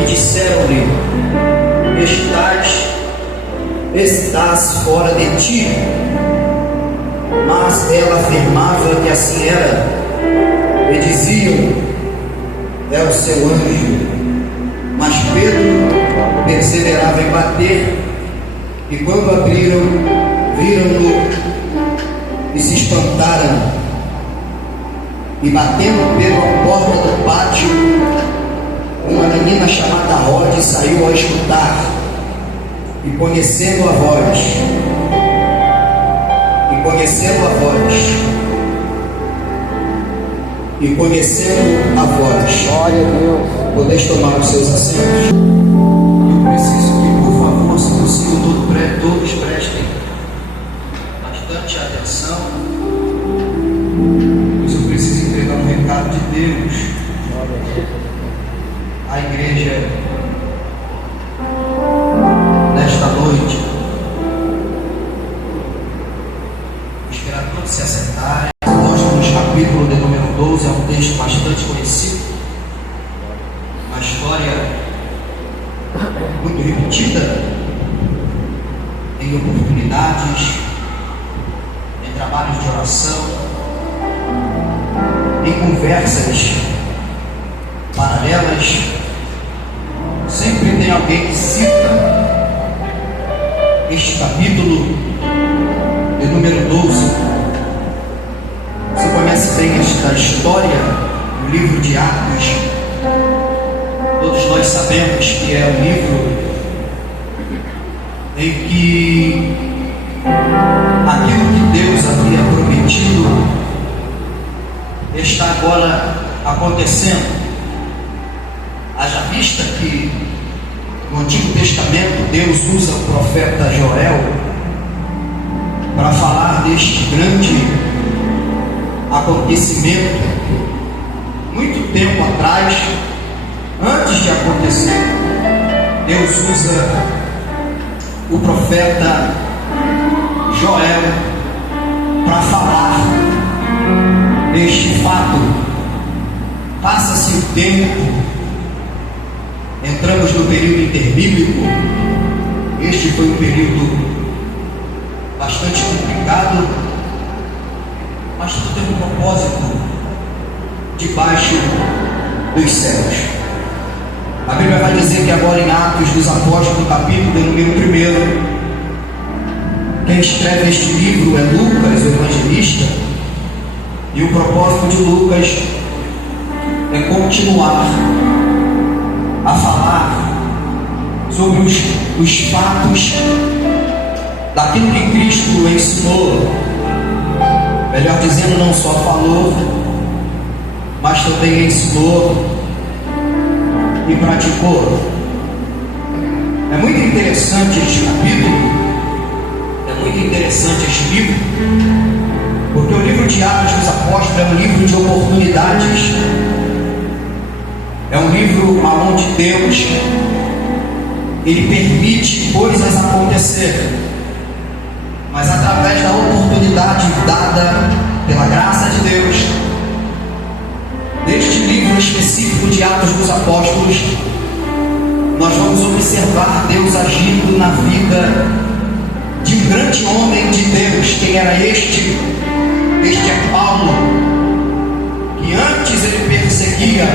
e disseram-lhe: estás fora de ti. Mas ela afirmava que assim era, e diziam: é o seu anjo. Mas Pedro perseverava em bater, e quando abriram, viram-no e se espantaram. E batendo Pedro à porta do pátio, uma menina chamada Rode saiu a escutar, e conhecendo a voz, glória a Deus. podeis tomar os seus assentos. Eu preciso que, por favor, se possível, todos prestem bastante atenção, pois eu preciso entregar um recado de Deus à igreja nesta noite. Esperar todos se assentarem. Apóstolos, capítulo de número 12, é um texto bastante conhecido, uma história muito repetida em oportunidades, em trabalhos de oração, em conversas paralelas. Sempre tem alguém que cita este capítulo de número 12. Você conhece bem esta história no livro de Atos. Todos nós sabemos que é um livro em que aquilo que Deus havia prometido está agora acontecendo. Haja vista que no Antigo Testamento Deus usa o profeta Joel para falar deste grande acontecimento muito tempo atrás, antes de acontecer. Deus usa o profeta Joel para falar deste fato. Passa-se o tempo, entramos no período interbíblico. Este foi um período bastante complicado, mas tudo tem um propósito debaixo dos céus. A Bíblia vai dizer que agora em Atos dos Apóstolos, capítulo de número 1, quem escreve este livro é Lucas, o evangelista, e o propósito de Lucas é continuar a falar sobre os fatos daquilo que Cristo ensinou. Melhor dizendo, não só falou, mas também ensinou e praticou. É muito interessante este capítulo, é muito interessante este livro, porque o livro de Atos dos Apóstolos é um livro de oportunidades. É um livro onde Deus ele permite coisas acontecerem, mas através da oportunidade dada pela graça de Deus. Neste livro específico de Atos dos Apóstolos, nós vamos observar Deus agindo na vida de um grande homem de Deus. Quem era este? Este é Paulo, que antes ele perseguia,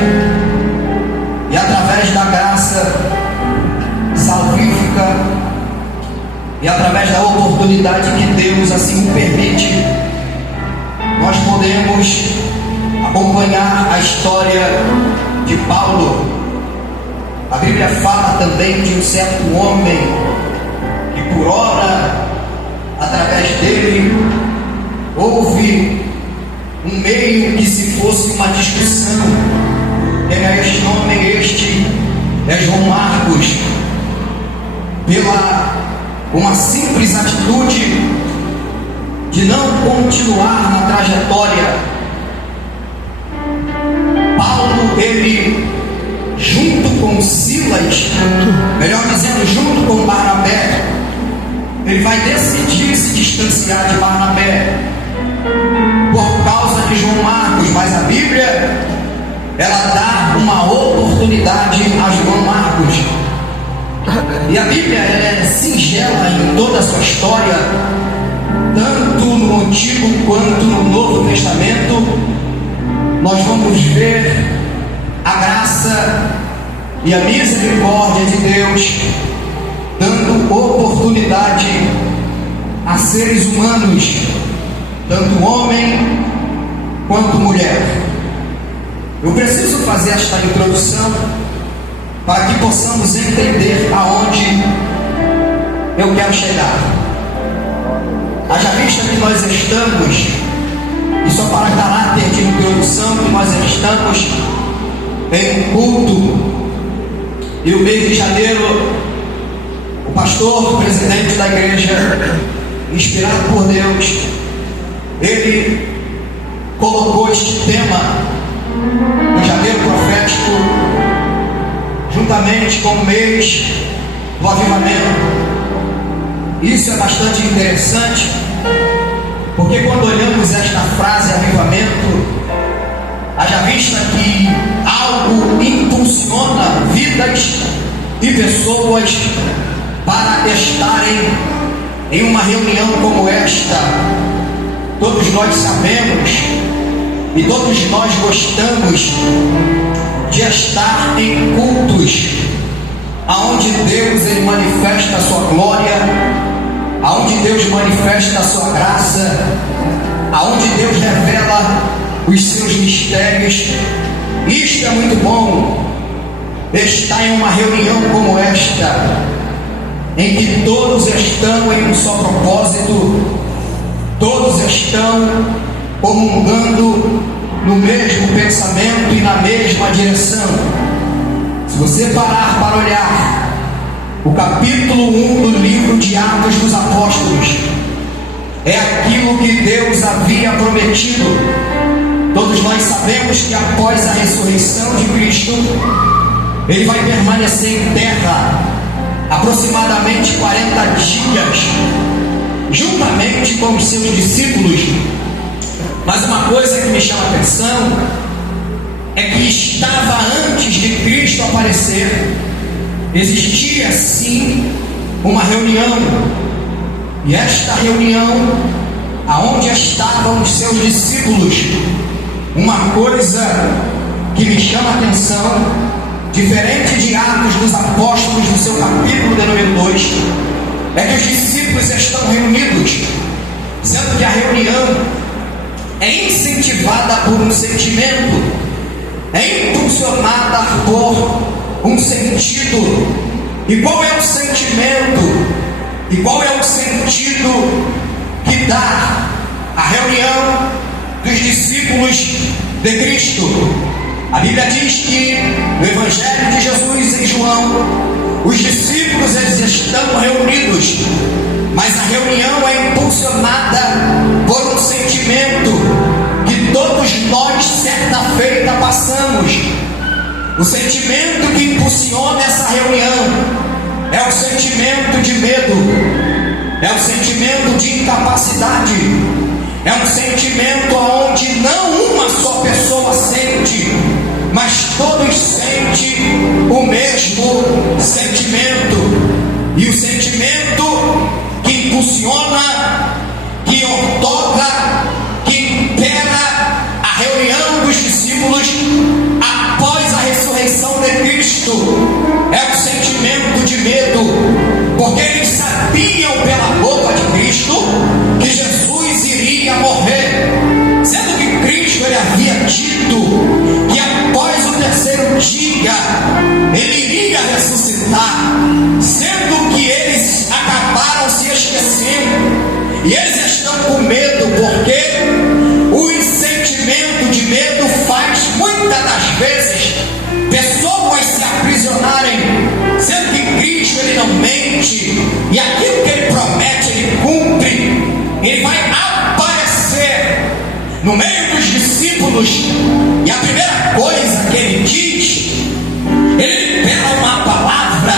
e através da graça salvífica e através da oportunidade que Deus assim o permite, nós podemos acompanhar a história de Paulo. A Bíblia fala também de um certo homem que por ora, através dele, houve um meio que se fosse uma discussão. Quem é este homem? Este é João Marcos. Pela uma simples atitude de não continuar na trajetória, Paulo, ele, junto com Silas, melhor dizendo, junto com Barnabé, ele vai decidir se distanciar de Barnabé por causa de João Marcos. Mas a Bíblia, ela dá uma oportunidade a João Marcos. E a Bíblia ela é singela em toda a sua história, tanto no Antigo quanto no Novo Testamento. Nós vamos ver a graça e a misericórdia de Deus dando oportunidade a seres humanos, tanto homem quanto mulher. Eu preciso fazer esta introdução para que possamos entender aonde eu quero chegar. Haja vista que nós estamos, e só para caráter de introdução, que nós estamos em um culto, e o mês de janeiro, o pastor, o presidente da igreja, inspirado por Deus, ele colocou este tema no janeiro profético, juntamente com o mês do avivamento. Isso é bastante interessante, porque quando olhamos esta frase avivamento, haja vista que algo impulsiona vidas e pessoas para estarem em uma reunião como esta. Todos nós sabemos e todos nós gostamos de estar em cultos aonde Deus ele manifesta a sua glória, aonde Deus manifesta a sua graça, aonde Deus revela os seus mistérios. Isto é muito bom, estar em uma reunião como esta, em que todos estão em um só propósito, todos estão comungando no mesmo pensamento e na mesma direção. Se você parar para olhar o capítulo 1 do livro de Atos dos Apóstolos, é aquilo que Deus havia prometido. Todos nós sabemos que após a ressurreição de Cristo, ele vai permanecer em terra aproximadamente 40 dias, juntamente com os seus discípulos. Mas uma coisa que me chama a atenção é que estava antes de Cristo aparecer, existia sim uma reunião, e esta reunião, aonde estavam os seus discípulos, uma coisa que me chama a atenção, diferente de Atos dos Apóstolos, no seu capítulo de número 2, é que os discípulos estão reunidos, sendo que a reunião é incentivada por um sentimento, é impulsionada por um sentido. E qual é o sentimento? E qual é o sentido que dá a reunião dos discípulos de Cristo? A Bíblia diz que no Evangelho de Jesus em João, os discípulos eles estão reunidos, mas a reunião é impulsionada por um sentimento que todos nós certa feita passamos. O sentimento que impulsiona essa reunião é o sentimento de medo, é o sentimento de incapacidade, é um sentimento onde não uma só pessoa sente, mas todos sentem o mesmo sentimento. E o sentimento que impulsiona, que ortoga, que impera a reunião dos discípulos após a ressurreição de Cristo é o sentimento de medo, porque eles sabiam pela boca de Cristo que Jesus iria morrer, sendo que Cristo ele havia dito que após o terceiro dia ele iria ressuscitar, sendo que eles acabaram se esquecendo e eles estão com medo, porque o sentimento de medo faz muitas das vezes pessoas se aprisionarem, sendo que Cristo ele não mente, e aquilo que ele promete ele cumpre. Ele vai aparecer no meio dos discípulos, e a primeira coisa que ele diz, ele libera uma palavra,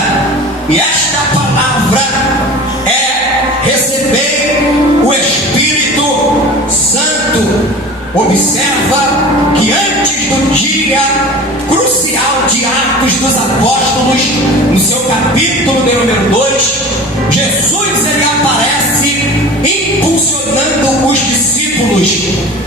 e esta palavra é receber o Espírito Santo. Observa que antes do dia crucial crucial de Atos dos Apóstolos, no seu capítulo de número 2, Jesus ele aparece impulsionando os discípulos,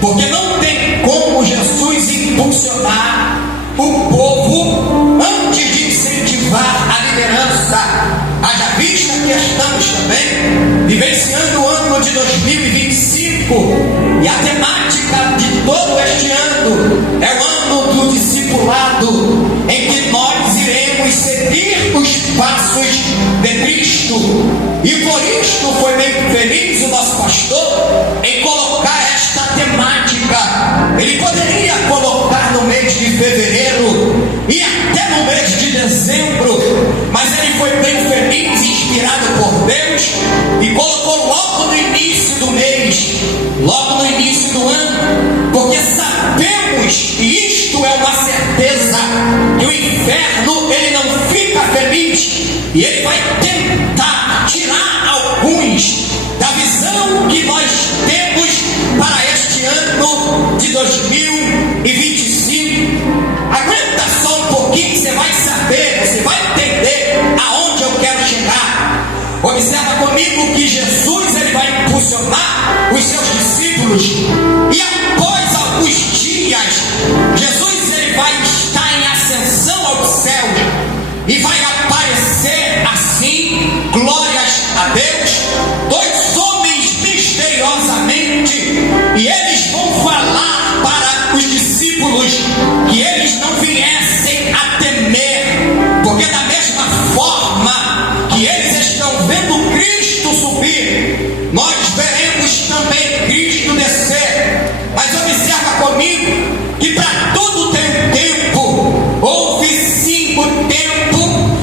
porque não tem como Jesus impulsionar o povo antes de incentivar a liderança. Haja vista que estamos também vivenciando o ano de 2025 e a temática de todo este ano é o ano do discipulado, em que nós iremos seguir os passos de Cristo. E por isto foi bem feliz o nosso pastor em colocar esta temática. Ele poderia colocar no mês de fevereiro e até no mês de dezembro, mas ele foi bem feliz, inspirado por Deus, e colocou logo no início do mês, logo no início do ano, porque sabemos, e isto é uma certeza, que o inferno ele não fica feliz e ele vai tentar tirar alguns da visão que nós temos para este ano de 2025. Aguenta só um pouquinho que você vai saber, você vai entender aonde eu quero chegar. Observa comigo que Jesus ele vai impulsionar os seus discípulos, e após alguns dias Jesus ele vai estar em ascensão aos céus e vai aparecer assim, glórias a Deus, dois homens misteriosamente, e eles vão falar para os discípulos que eles não viessem a temer, porque da mesma forma que eles estão vendo Cristo subir, nós veremos também Cristo descer. Mas observa comigo que para tudo tem tempo. Houve sim o tempo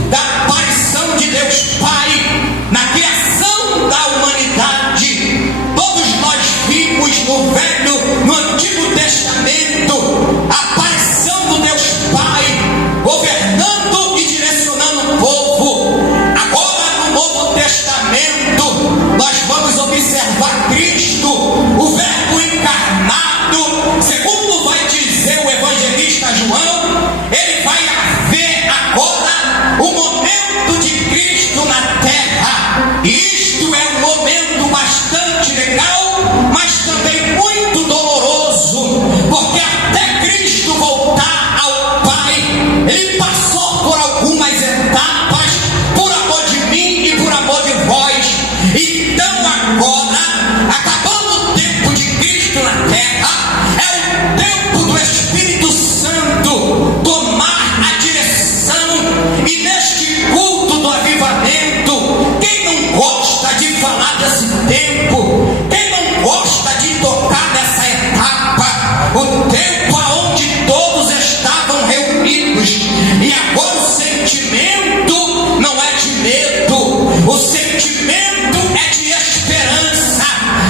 da aparição de Deus Pai na criação da humanidade. Todos nós vimos no Velho, no Antigo Testamento, a aparição do Deus Pai governando e direcionando o povo. Agora no Novo Testamento nós vamos observar Cristo, o Verbo encarnado, segundo vai dizer o evangelista João. Ele vai haver agora o momento de Cristo na terra, e isto é um momento bastante legal, mas também muito doloroso, porque até Cristo voltar ao Pai, ele passou por algumas etapas, por amor de mim e por amor de vós. Então agora, acabando o tempo de Cristo na terra, é o tempo do Espírito Santo tomar a direção. E neste culto do avivamento, quem não gosta de falar desse tempo, quem não gosta de tocar nessa etapa, o tempo aonde todos estavam reunidos, e agora o sentimento não é de medo, o sentimento é de esperança,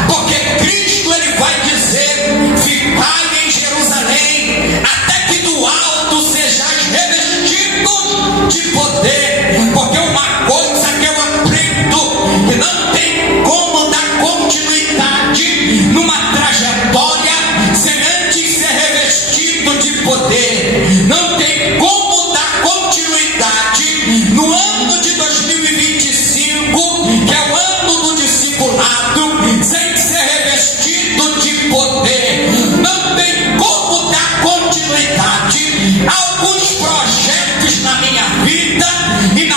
porque Cristo ele vai dizer: ficai em Jerusalém, até que do alto sejais revestidos de poder. Porque uma coisa que eu aprendo, que não tem como dar continuidade numa trajetória sem antes ser revestido de poder. Não tem como dar continuidade no ano de 2025, que é o ano do discipulado, sem ser revestido de poder. Não tem como dar continuidade a alguns projetos na minha vida e na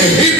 é